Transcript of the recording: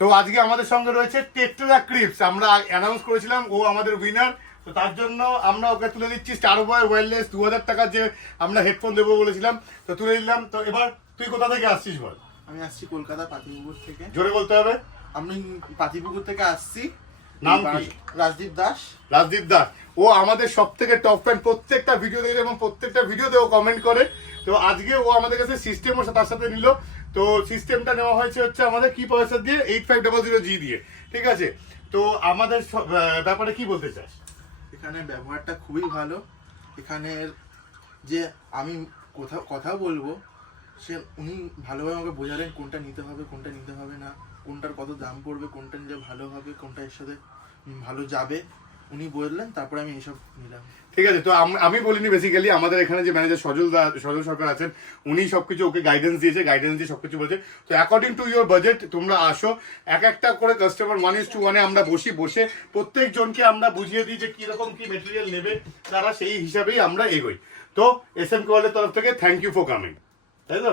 তো আজকে আমাদের সঙ্গে রয়েছে টেট্রা ক্রিপস, আমরা অ্যানাউন্স করেছিলাম ও আমাদের উইনার। তো তার জন্য আমরা ওকে তুলে দিচ্ছি স্টার বয় ওয়্যারলেস 2000 টাকার যে আমরা হেডফোন দেবো বলেছিলাম, তো তুলে দিলাম। তো এবার তুই কোথা থেকে আসছিস বল? আমি আসছি কলকাতা পাতিপুকুর থেকে। জোরে বলতে হবে। আমি পাতিপুকুর থেকে আসছি। নাম কি? রাজদীপ দাস। রাজদীপ দাস, ও আমাদের সব থেকে টপ ফ্যান, প্রত্যেকটা ভিডিও দেখে এবং প্রত্যেকটা ভিডিওতে ও কমেন্ট করে। তো আজকে ও আমাদের কাছে সিস্টেমও তার সাথে নিল। তো সিস্টেমটা নেওয়া হয়েছে হচ্ছে আমাদের কি পয়সা দিয়ে, 8500G দিয়ে, ঠিক আছে। তো আমাদের ব্যাপারে কি বলতে চাস? এখানে ব্যবহারটা খুবই ভালো। এখানের যে আমি কথা বলবো, সে উনি ভালোভাবে আমাকে বোঝালেন কোনটা নিতে হবে কোনটা নিতে হবে না, কোনটার কত দাম পড়বে, কোনটা নিলে ভালো হবে, কোনটা এর সাথে ভালো যাবে, উনি বললেন, তারপরে আমি এইসব নিলাম। ঠিক আছে। তো আমি বলিনি, বেসিক্যালি আমাদের এখানে যে ম্যানেজার সজল সরকার আছেন, উনি সবকিছু ওকে গাইডেন্স দিয়ে সবকিছু বলছে। তো অ্যাকর্ডিং টু ইউর বাজেট তোমরা আসো, এক একটা করে কাস্টমার 1:1 আমরা বসে প্রত্যেকজনকে আমরা বুঝিয়ে দিই যে কিরকম কি মেটেরিয়াল নেবে, তারা সেই হিসাবেই আমরা এগোই। তো SM কোয়ালের তরফ থেকে থ্যাংক ইউ ফর কামিং, তাই তো।